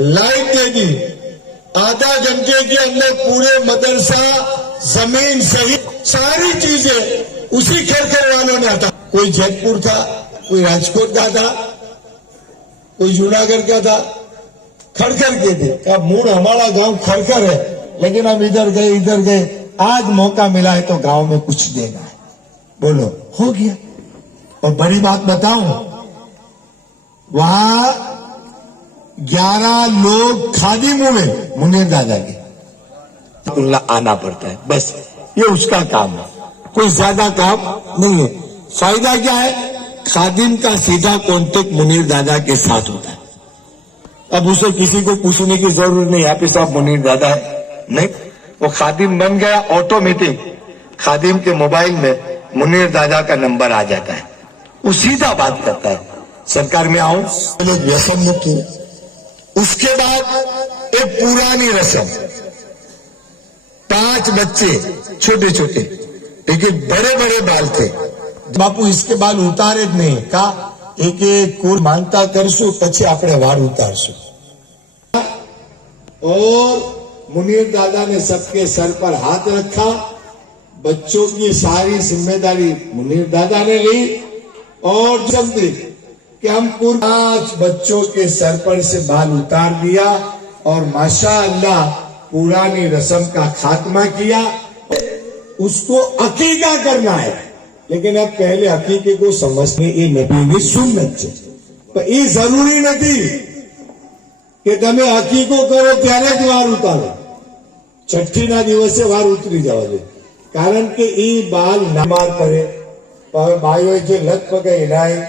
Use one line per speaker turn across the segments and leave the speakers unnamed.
Light دے دی۔ آدھا گھنٹے کے اندر پورے مدرسہ زمین صحیح، ساری چیزیں اسی کھیل والوں میں تھا کوئی جیت پور تھا، کوئی راجکوٹ کا تھا، کوئی جوناگر کا تھا کھڑکر کے تھے کہا موڑ ہمارا گاؤں کھڑکر ہے، لیکن ہم ادھر گئے ادھر گئے۔ آج موقع ملا ہے تو گاؤں میں کچھ دینا ہے۔ بولو، ہو گیا۔ اور بڑی بات بتاؤں، وہاں گیارہ لوگ خالی منہ میں منہ دادا کے۔ اللہ آنا پڑتا ہے۔ بس یہ اس کا کام ہے۔ کوئی زیادہ کام نہیں ہے۔ فائدہ کیا ہے؟ خادم کا سیدھا کانٹیکٹ منیر دادا کے ساتھ ہوتا ہے۔ اب اسے کسی کو پوچھنے کی ضرورت نہیں آپ صاحب منیر دادا ہے نہیں وہ خادم بن گیا آٹومیٹک خادم کے موبائل میں منیر دادا کا نمبر آ جاتا ہے۔ وہ سیدھا بات کرتا ہے۔ سرکار میں آؤں۔ اس کے بعد ایک پورانی رسم۔ پانچ بچے، چھوٹے چھوٹے لیکن بڑے بڑے بال تھے۔ باپو اس کے بال اتارے نہیں کہا، ایک ایک کو مانگتا کر سو پچھے وار اتارس اور منیر دادا نے سب کے سر پر ہاتھ رکھا۔ بچوں کی ساری ذمہ داری منیر دادا نے لی۔ اور جب دیکھ کہ ہم پانچ بچوں کے سر پر سے بال اتار دیا اور ماشاءاللہ اللہ پرانی رسم کا خاتمہ کیا اس کو عقیقہ کرنا ہے۔ لیکن اب پہلے عقیقے کو سمجھنے یہ نبی سنت چھے تو یہ ضروری نہیں کہ تمہیں عقیقو کرو ત્યારે જ વાર ઉતારો છઠ્ઠીના દિવસે વાર ઉતરી જવા દે કારણ કે એ બાલ નામાર કરે ભાઈઓએ જે લત પગે હિલાય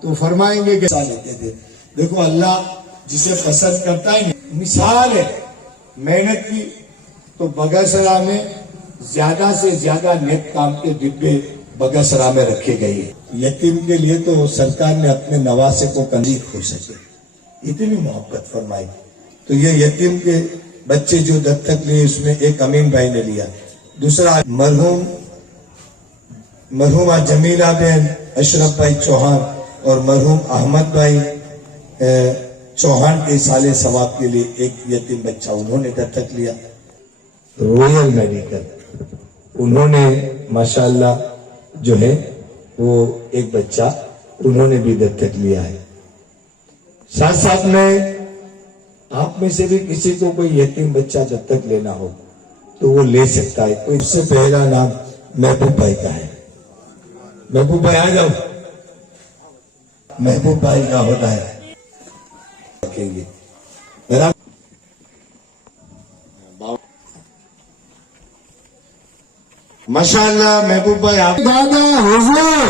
تو فرمائیں گے کہ لیتے تھے۔ دیکھو اللہ جسے پسند کرتا ہے مثال ہے محنت کی۔ تو بگسرا میں زیادہ سے زیادہ نیت کام کے ڈبے بگسرا میں رکھے گئے۔ ہیں یتیم کے لیے تو سرکار نے اپنے نواسے کو کنزیق ہو سکے۔ اتنی محبت فرمائی۔ تو یہ یتیم کے بچے جو دتک لیے، اس میں ایک امین بھائی نے لیا۔ دوسرا، مرحوم، مرحومہ جمیلہ بین اشرف بھائی چوہان۔ اور مرحوم احمد بھائی چوہان کے سال ثواب کے لیے ایک یتیم بچہ انہوں نے دتک لیا۔ Royal medical. انہوں نے ماشاءاللہ جو ہے، وہ ایک بچہ انہوں نے بھی دتک لیا ہے۔ ساتھ ساتھ میں آپ میں سے بھی کسی کو کوئی یتیم بچہ دتک لینا ہو، تو وہ لے سکتا ہے۔ اس سے پہلا نام محبوب بھائی کا ہے۔ محبوب بھائی، آ جاؤ۔ محبوب بھائی کا ہوتا ہے۔ رکھیں ماشاءاللہ محبوب بھائی آپ دادا
حضور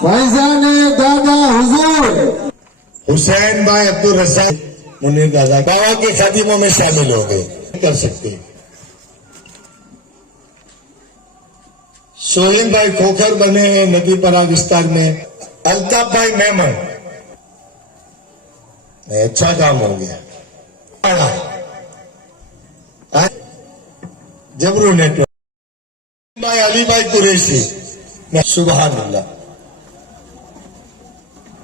فیضان دادا حضور۔
حسین بھائی عبد الرسا منیر دادا۔ بابا کی خادموں میں شامل ہو گئے۔ کر سکتے ہیں۔ سولیم بھائی کھوکر بنے ہیں ندی پڑا میں۔ التاب بھائی میمن۔ اچھا کام ہو گیا۔ جبرو نیٹو بھائی علی بھائی قریشی۔ میں سبحان اللہ۔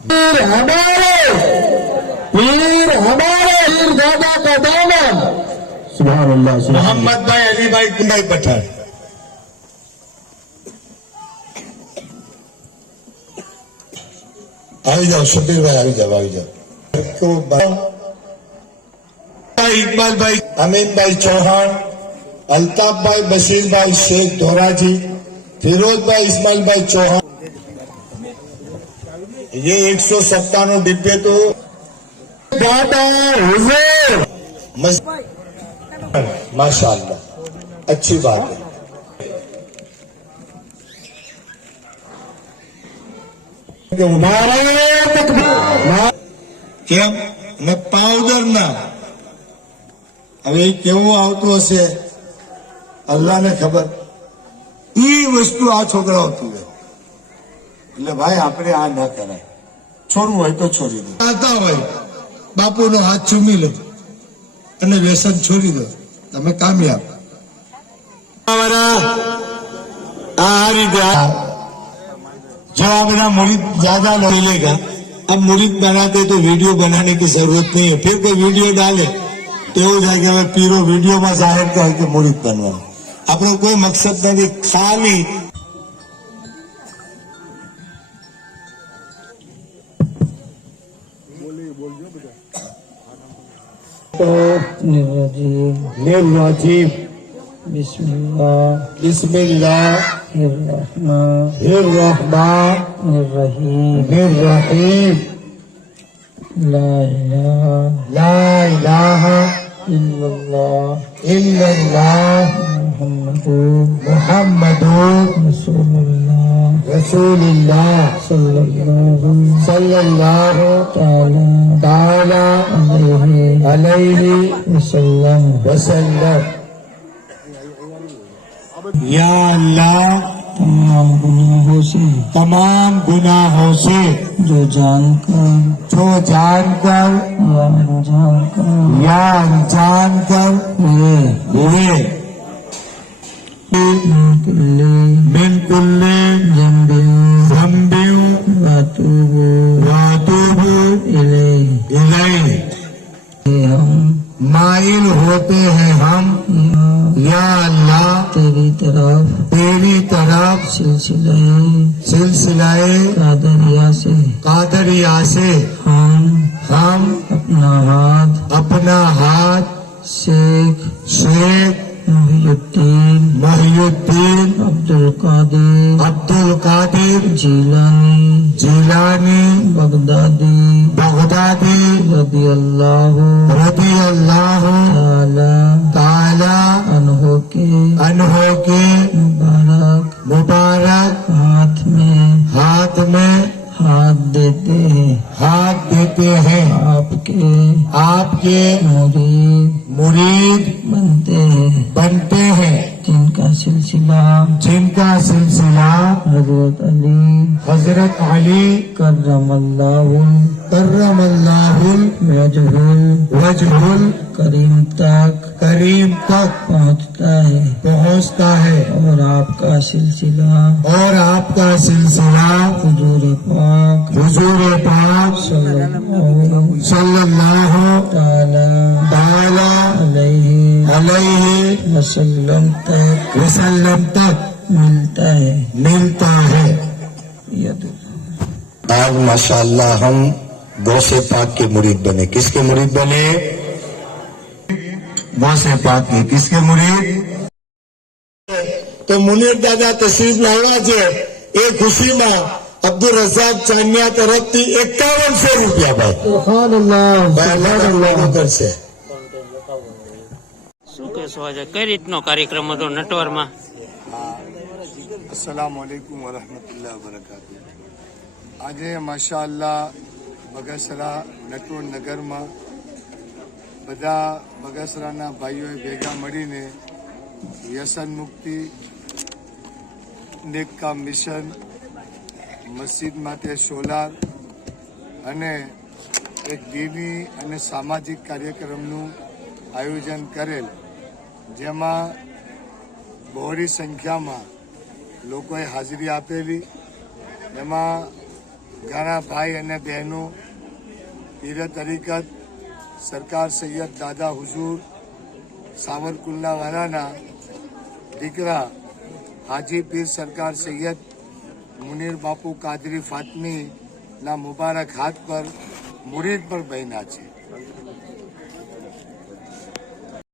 پیر ہمارے پیر ہمارے پیر دادا کا دامن۔ سبحان اللہ محمد
بھائی علی بھائی کنڈائی پٹھا امی بھائی چوہا التاف بھائی بشیم بھائی۔ شیخ دھوراجی فیروز بھائی امل بھائی چوہان۔ یہ ایک سو سپتا ڈبے تو ماشاء اللہ اچھی بات ہے۔ કેમ? ને પાવડર ના. હવે કેવું આવતું હશે? અલ્લાહને ખબર? એ વસ્તુ આ છોકરાઓથી હોય એટલે ભાઈ આપણે આ ના કરાય. છોડવું હોય તો છોડી દો. આતા હોય. બાપુનો હાથ ચૂમી લો. અને વ્યસન છોડી દો. તમે કામયાબ. આ રીતે جو آپ میرا مرید زیادہ لے گا اب مرید بناتے تو ویڈیو بنانے کی ضرورت نہیں ہے پھر کوئی ویڈیو ڈالے تو ہو جائے کہ پیرو ویڈیو میں ظاہر کر کے مرید بنوا اپنا کوئی مقصد نہیں خالی
نیب
نیب
بسم الله
بسم الله
الرحمن
الرحمن
الرحيم
الرحيم
لا إله
لا إله
إلا الله
إلا الله
محمد
محمد
رسول الله
رسول الله
صلى الله
صلى الله
تعالى
تعالى
عليه
عليه
وسلم
وسلم یا اللہ
تمام گناہوں سے
تمام گناہوں سے
جو جان کر
جو جان کر
یا انجان کر
یا انجان کر
ہوئے۔
ہوئے۔ من کلے آپ
سلسلہ
سلسلہ
قادریا سے
قادریا سے
ہم
ہم
اپنا ہاتھ
اپنا ہاتھ
شیخ
شیخ
محی الدین
محی الدین
عبد القادر
عبد القادر
جیلانی
جیلانی
بغدادی
بغدادی
رضی اللہ
رضی اللہ میں
ہاتھ دیتے ہیں۔
ہاتھ دیتے ہیں۔
آپ کے
آپ کے
مرید
مرید
بنتے ہیں۔
بنتے ہیں۔
جن کا سلسلہ
جن کا سلسلہ
حضرت علی
حضرت علی
کرم اللہ
کرم اللہ
وجہ
وجہ
کریم تک
کریم تک
پہنچتا ہے
پہنچتا ہے
اور آپ کا سلسلہ
اور آپ کا سلسلہ
حضور پاک
حضور پاک
صلی
اللہ
تعالی علیہ
علیہ
وسلم تک
وسلم تک
ملتا ہے۔
ملتا ہے۔ آج ماشاءاللہ ہم گوسے پاک کے مرید بنے۔ کس کے مرید بنے؟ گوسے پاک کے۔ کس کے مرید؟ تو منیر دادا تشریف લાવવા છે એ ખુશીમાં અબ્દુલ اللہ, ચાંદિયા اللہ, એકાવનસો
اللہ, ભાઈ اللہ, અલ્લાહ
سے
કાર્યક્રમ હતો નટવરમાં?
અસલામ વાલેકુમ વરહમતુલ્લાહ વબરકાતુ આજે માશાલ્લાહ બગસરા નટવર નગરમાં બધા બગસરાના ભાઈઓએ ભેગા મળીને વ્યસન મુક્તિ નેકકામ મિશન, મસ્જિદ માટે સોલાર અને એક દીની અને સામાજિક કાર્યક્રમનું આયોજન કરેલ. જેમાં બહોળી સંખ્યામાં લોકોએ હાજરી આપેલી. એમાં ઘણા ભાઈ અને બહેનો પીર તરીકત સરકાર સૈયદ દાદા હુજૂર સાવરકુલ્લાવાલાના દીકરા હાજી પીર સરકાર સૈયદ મુનીર બાપુ કાદરી ફાતમીના મુબારક હાથ પર મુરીદ પર બન્યા છે.